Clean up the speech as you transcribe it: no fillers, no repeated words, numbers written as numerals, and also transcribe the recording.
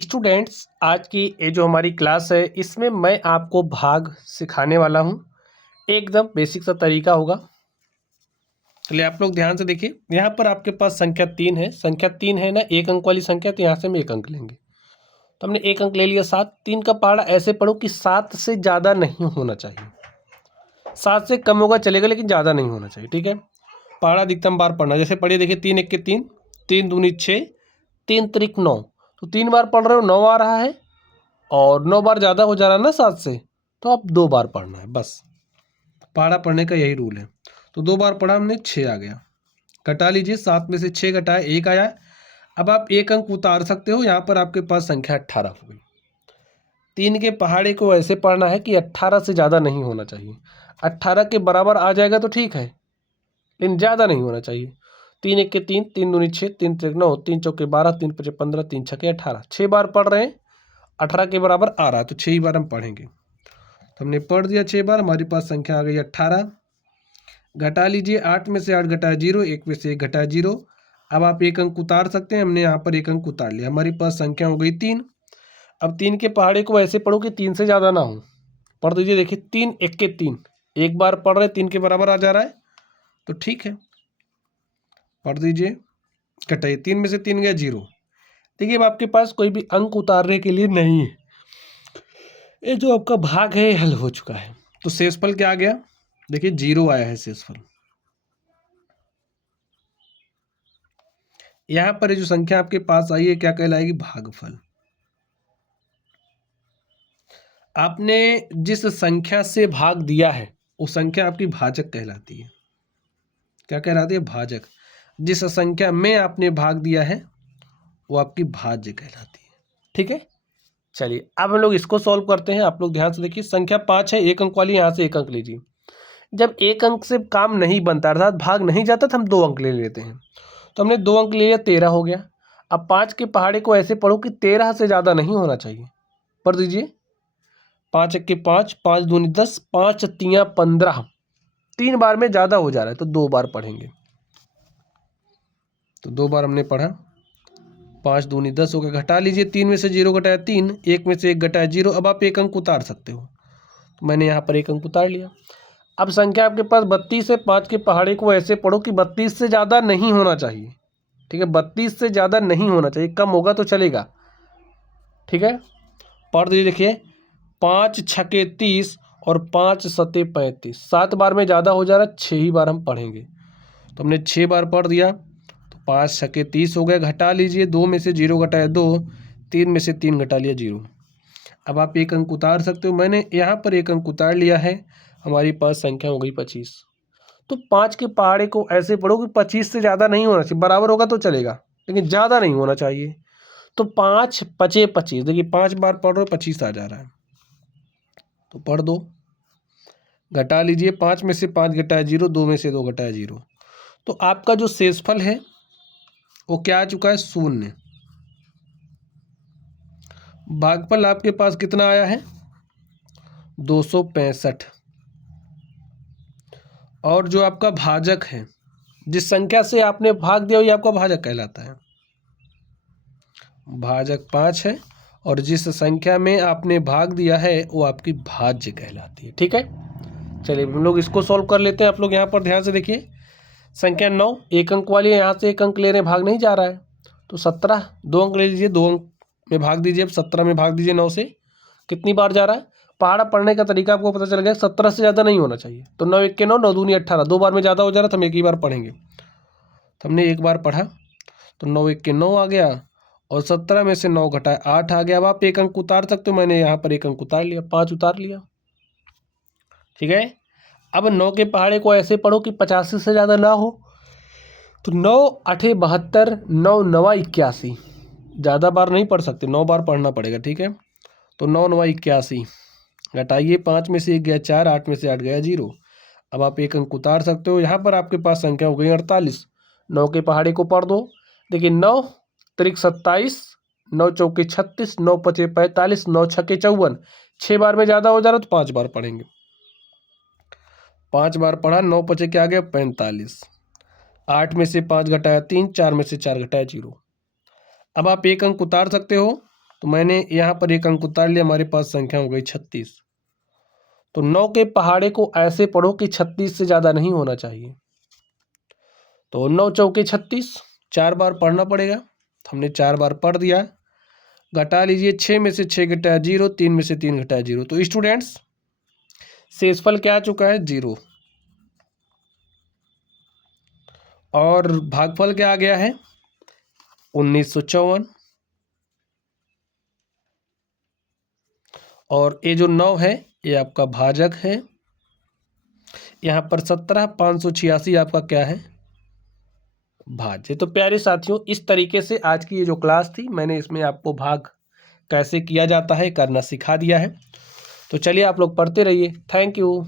Students, आज की ये जो हमारी क्लास है इसमें मैं आपको भाग सिखाने वाला हूँ। एकदम बेसिक सा तरीका होगा। चलिए आप लोग ध्यान से देखिए। यहाँ पर आपके पास संख्या 3 है। संख्या 3 है ना, एक अंक वाली संख्या, तो यहाँ से हम एक अंक लेंगे। तो हमने एक अंक ले लिया 7। 3 का पहाड़ा ऐसे पढ़ो कि 7 से ज़्यादा नहीं होना चाहिए। 7 से कम होगा चलेगा, लेकिन ज़्यादा नहीं होना चाहिए। ठीक है, पहाड़ा अधिकतम बार पढ़ना। जैसे पढ़िए, देखिए 3 एक के 3, 3 दूनी 6, 3 त्रिक 9। तो 3 बार पढ़ रहे हो, 9 आ रहा है, और 9 बार ज़्यादा हो जा रहा है ना 7 से, तो अब 2 बार पढ़ना है बस। पहाड़ा पढ़ने का यही रूल है। तो 2 बार पढ़ा हमने, 6 आ गया। घटा लीजिए, 7 में से 6 घटाए 1 आया। अब आप एक अंक उतार सकते हो। यहाँ पर आपके पास संख्या 18 हो गई। 3 के पहाड़े को ऐसे पढ़ना है कि 18 से ज़्यादा नहीं होना चाहिए। 18 के बराबर आ जाएगा तो ठीक है, लेकिन ज़्यादा नहीं होना चाहिए। 3 एक के 3, 3 दूनी 6, 3 त्रिक 9, 3 चौके 12, 3 पचे 15, 3 छके 18। 6 बार पढ़ रहे हैं, 18 के बराबर आ रहा है, तो 6 ही बार हम पढ़ेंगे। तो हमने पढ़ दिया 6 बार, हमारे पास संख्या आ गई 18। घटा लीजिए, 8 में से 8 घटाया 0, 1 में से 1 घटाया 0। अब आप एक अंक उतार सकते हैं। हमने यहाँ पर एक अंक उतार लिया, हमारे पास संख्या हो गई 3। अब 3 के पहाड़े को ऐसे पढ़ो कि 3 से ज़्यादा ना हो। पढ़ दीजिए, देखिए 3 एक के 3, एक बार पढ़ रहे 3 के बराबर आ जा रहा है, तो ठीक है, पढ़ दीजिए। घटाइए, 3 में से 3 गया 0। देखिए अब आपके पास कोई भी अंक उतारने के लिए नहीं है। ये जो आपका भाग है हल हो चुका है। तो शेषफल क्या आ गया, देखिए 0 आया है शेषफल। यहाँ पर ये जो संख्या आपके पास आई है क्या कहलाएगी, भागफल। आपने जिस संख्या से भाग दिया है वो संख्या आपकी भाजक कहलाती है। क्या कहलाती है, भाजक। जिस संख्या में आपने भाग दिया है वो आपकी भाज्य कहलाती है। ठीक है, चलिए अब हम लोग इसको सॉल्व करते हैं। आप लोग ध्यान से देखिए, संख्या 5 है, एक अंक वाली, यहाँ से एक अंक लीजिए। जब एक अंक से काम नहीं बनता, अर्थात भाग नहीं जाता, तो हम 2 अंक ले लेते हैं। तो हमने 2 अंक ले लिया, 13 हो गया। अब 5 के पहाड़े को ऐसे पढ़ो कि 13 से ज़्यादा नहीं होना चाहिए। पढ़ दीजिए, 5 एक के 5, 5 दूनी 10, 5 तियाँ 15। 3 बार में ज़्यादा हो जा रहा है, तो 2 बार पढ़ेंगे। तो 2 बार हमने पढ़ा, 5 दूनी 10 हो गया। घटा लीजिए, 3 में से 0 घटाया 3, 1 में से 1 घटाया 0। अब आप एक अंक उतार सकते हो, तो मैंने यहाँ पर एक अंक उतार लिया। अब संख्या आपके पास 32 है। 5 के पहाड़े को ऐसे पढ़ो कि 32 से ज़्यादा नहीं होना चाहिए। ठीक है, 32 से ज़्यादा नहीं होना चाहिए, कम होगा तो चलेगा। ठीक है, पढ़ दीजिए, देखिए 5 छके 30 और 5 सते 35। 7 बार में ज़्यादा हो जा रहा है, 6 ही बार हम पढ़ेंगे। तो हमने 6 बार पढ़ दिया, तो 5 छके 30 हो गया। घटा लीजिए, 2 में से 0 घटाया 2, 3 में से 3 घटा लिया 0। अब आप एक अंक उतार सकते हो। मैंने यहाँ पर एक अंक उतार लिया है, हमारी पास संख्या हो गई 25। तो 5 के पहाड़े को ऐसे पढ़ो कि 25 से ज़्यादा नहीं होना चाहिए। बराबर होगा तो चलेगा, लेकिन ज़्यादा नहीं होना चाहिए। तो 5 पचे 25, देखिए 5 बार पढ़ रहे हो, 25 आ जा रहा है, तो पढ़ दो। घटा लीजिए, 5 में से 5 घटाया 0, 2 में से 2 घटाया 0। तो आपका जो शेषफल है वो क्या आ चुका है, 0। भागफल आपके पास कितना आया है, 265। और जो आपका भाजक है, जिस संख्या से आपने भाग दिया वो आपका भाजक कहलाता है। भाजक 5 है, और जिस संख्या में आपने भाग दिया है वो आपकी भाज्य कहलाती है। ठीक है, चलिए हम लोग इसको सॉल्व कर लेते हैं। आप लोग यहाँ पर ध्यान से देखिए, संख्या 9 एक अंक वाली है, यहाँ से एक अंक ले रहे हैं, भाग नहीं जा रहा है, तो 17 2 अंक ले लीजिए, 2 अंक में भाग दीजिए। अब 17 में भाग दीजिए 9 से, कितनी बार जा रहा है। पहाड़ा पढ़ने का तरीका आपको पता चल गया, 17 से ज़्यादा नहीं होना चाहिए। तो 9 एक के 9, 9 दूनी 18, 2 बार में ज़्यादा हो जा रहा है, तो हम एक ही बार पढ़ेंगे। तो हमने एक बार पढ़ा, तो 9 एक के 9 आ गया, और 17 में से 9 घटाए 8 आ गया। अब आप एक अंक उतार सकते हो, मैंने यहाँ पर एक अंक उतार लिया, 5 उतार लिया। ठीक है, अब 9 के पहाड़े को ऐसे पढ़ो कि 85 से ज़्यादा ना हो। तो 9 8 72, 9 9 81। ज़्यादा बार नहीं पढ़ सकते, 9 बार पढ़ना पड़ेगा। ठीक है, तो 9 9 81। घटाइए, 5 में से 1 गया 4, 8 में से 8 गया 0। अब आप एक अंक उतार सकते हो। यहाँ पर आपके पास संख्या हो गई 48। 9 के पहाड़े को पढ़ दो, देखिए 9 त्रिक 27, 9 चौके 36, 9 पचे 45, 9 छके 54। 6 बार में ज़्यादा हो जा रहा है, तो 5 बार पढ़ेंगे। 5 बार पढ़ा, 9 पचे क्या आ गया, 45। 8 में से 5 घटाया 3, 4 में से 4 घटाया 0। अब आप एक अंक उतार सकते हो, तो मैंने यहाँ पर एक अंक उतार लिया, हमारे पास संख्या हो गई 36। तो 9 के पहाड़े को ऐसे पढ़ो कि 36 से ज़्यादा नहीं होना चाहिए। तो 9 चौके 36, 4 बार पढ़ना पड़ेगा। हमने 4 बार पढ़ दिया। घटा लीजिए, 6 में से 6 घटाया 0, 3 में से 3 घटाया 0। तो स्टूडेंट्स शेषफल क्या आ चुका है? 0। और भागफल क्या आ गया है? 1954। और ये जो 9 है ये आपका भाजक है। यहाँ पर 17,586 आपका क्या है? भाज्य। तो प्यारे साथियों, इस तरीके से आज की ये जो क्लास थी, मैंने इसमें आपको भाग कैसे किया जाता है करना सिखा दिया है। तो चलिए आप लोग पढ़ते रहिए। Thank you.